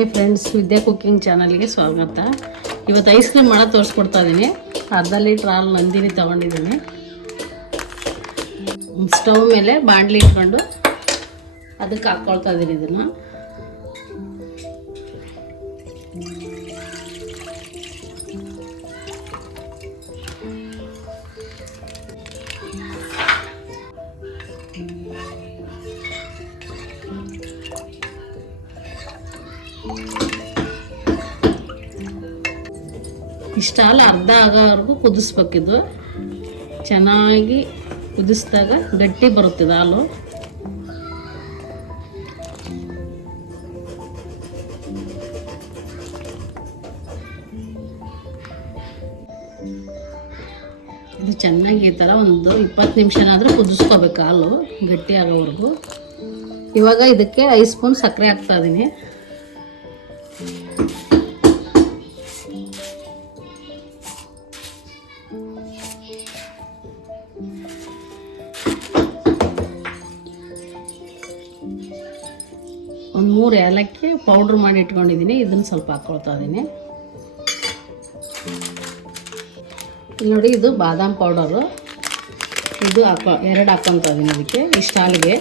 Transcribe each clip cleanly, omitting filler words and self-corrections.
Hi friends, ವಿದ್ಯಾ cooking ಚಾನಲ್ಗೆ ಸ್ವಾಗತ. ಇವತ್ತು ಐಸ್ ಕ್ರೀಮ್ ಮಾಡೋದು ತೋರಿಸ್ಕೊಡ್ತಾ ಇದ್ದೀನಿ. ಅರ್ಧ ಲೀಟ್ರ್ ಹಾಲು ನಂದಿನಿ ತೊಗೊಂಡಿದ್ದೀನಿ. ಸ್ಟವ್ ಮೇಲೆ ಬಾಣಲಿ ಇಟ್ಕೊಂಡು ಅದಕ್ಕೆ ಹಾಕ್ಕೊಳ್ತಾ ಇದ್ದೀನಿ. ಇದನ್ನು ಇಷ್ಟ ಹಾಲು ಅರ್ಧ ಆಗೋವರೆಗೂ ಕುದಿಸ್ಬೇಕಿದ್ದು. ಚೆನ್ನಾಗಿ ಕುದಿಸಿದಾಗ ಗಟ್ಟಿ ಬರುತ್ತಿದೆ ಹಾಲು. ಇದು ಚೆನ್ನಾಗಿ ಈ ಥರ ಒಂದು 20 ನಿಮಿಷನಾದರೂ ಕುದಿಸ್ಕೋಬೇಕು ಹಾಲು ಗಟ್ಟಿ ಆಗೋವರೆಗೂ. ಇವಾಗ ಇದಕ್ಕೆ 5 ಸ್ಪೂನ್ ಸಕ್ಕರೆ ಹಾಕ್ತಾ ಇದ್ದೀನಿ. ಒಂದು 3 ಏಲಕ್ಕಿ ಪೌಡ್ರ್ ಮಾಡಿ ಇಟ್ಕೊಂಡಿದ್ದೀನಿ. ಇದನ್ನು ಸ್ವಲ್ಪ ಹಾಕ್ಕೊಳ್ತಾ ಇದ್ದೀನಿ. ಇಲ್ಲಿ ನೋಡಿ, ಇದು ಬಾದಾಮ್ ಪೌಡರು. ಇದು 2 ಹಾಕ್ಕೊತಾ ಇದ್ದೀನಿ ಇದಕ್ಕೆ, ಇಷ್ಟು ಹಾಲಿಗೆ.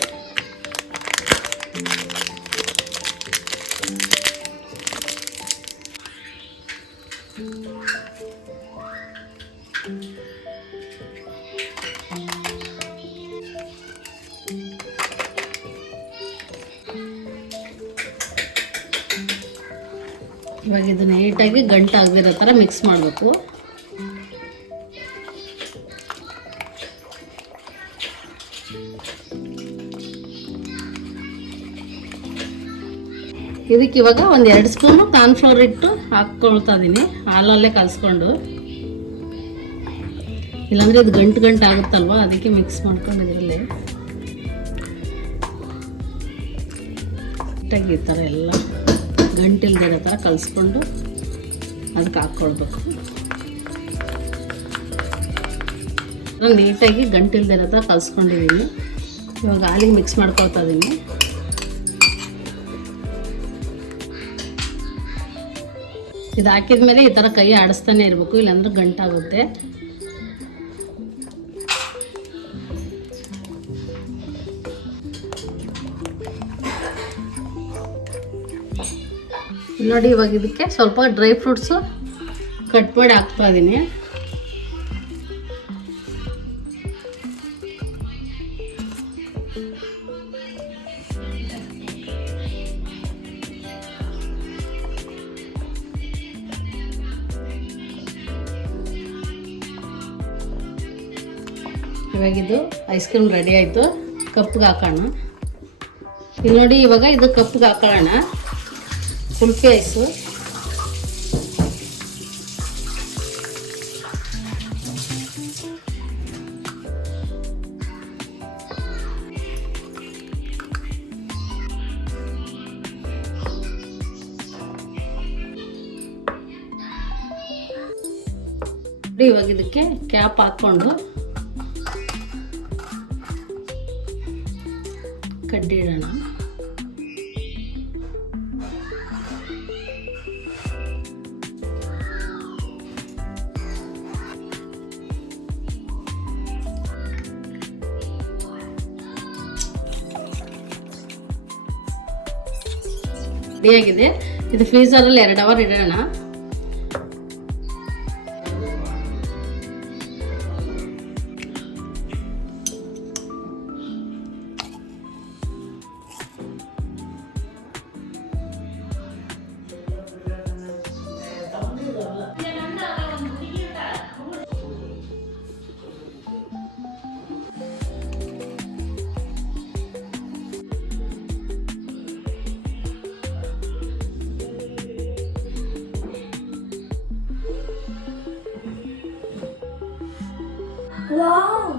ಇವಾಗ ಇದು ನೀಟಾಗಿ ಗಂಟು ಆಗದಿರೋ ಥರ ಮಿಕ್ಸ್ ಮಾಡಬೇಕು. ಇದಕ್ಕೆ ಇವಾಗ ಒಂದು 2 ಸ್ಪೂನು ಕಾರ್ನ್ಫ್ಲವರ್ ಇಟ್ಟು ಹಾಕ್ಕೊಳ್ತಾ ಇದ್ದೀನಿ, ಹಾಲಲ್ಲೇ ಕಲಿಸ್ಕೊಂಡು. ಇಲ್ಲಾಂದರೆ ಇದು ಗಂಟು ಆಗುತ್ತಲ್ವ, ಅದಕ್ಕೆ ಮಿಕ್ಸ್ ಮಾಡ್ಕೊಂಡು ಇದರಲ್ಲಿ ನೀಟಾಗಿ ಈ ಥರ ಎಲ್ಲ ಗಂಟಿಲ್ದಿರೋ ಥರ ಕಲಿಸ್ಕೊಂಡು ಅದಕ್ಕೆ ಹಾಕ್ಕೊಳ್ಬೇಕು. ನೀಟಾಗಿ ಗಂಟಿಲ್ದಿರೋ ಥರ ಕಲಿಸ್ಕೊಂಡಿದ್ದೀನಿ. ಇವಾಗ ಹಾಲಿಗೆ ಮಿಕ್ಸ್ ಮಾಡ್ಕೊಳ್ತಾ ಇದ್ದೀನಿ. ಇದು ಹಾಕಿದ ಮೇಲೆ ಈ ಥರ ಕೈ ಆಡಿಸ್ತಾನೆ ಇರಬೇಕು, ಇಲ್ಲಾಂದ್ರೆ ಗಂಟಾಗುತ್ತೆ. ನೋಡಿ, ಇವಾಗ ಇದಕ್ಕೆ ಸ್ವಲ್ಪ ಡ್ರೈ ಫ್ರೂಟ್ಸು ಕಟ್ ಮಾಡಿ ಹಾಕ್ತಾ ಇದ್ದೀನಿ. ಇವಾಗಿದು ಐಸ್ ಕ್ರೀಮ್ ರೆಡಿ ಆಯಿತು. ಕಪ್ಪಿಗೆ ಹಾಕೋಣ. ಇಲ್ಲಿ ನೋಡಿ, ಇವಾಗ ಇದು ಕಪ್ಪಿಗೆ ಹಾಕೊಳ್ಳೋಣ. ಕುಲ್ಫಿ ಐಸು. ಇವಾಗ ಇದಕ್ಕೆ ಕ್ಯಾಪ್ ಹಾಕ್ಕೊಂಡು ಕಡ್ಡಿ ಇಡೋಣ. ರೆಡಿಯಾಗಿದೆ. ಇದು ಫ್ರೀಜರಲ್ಲಿ 2 ಅವರ್ ಇಡೋಣ. Wow!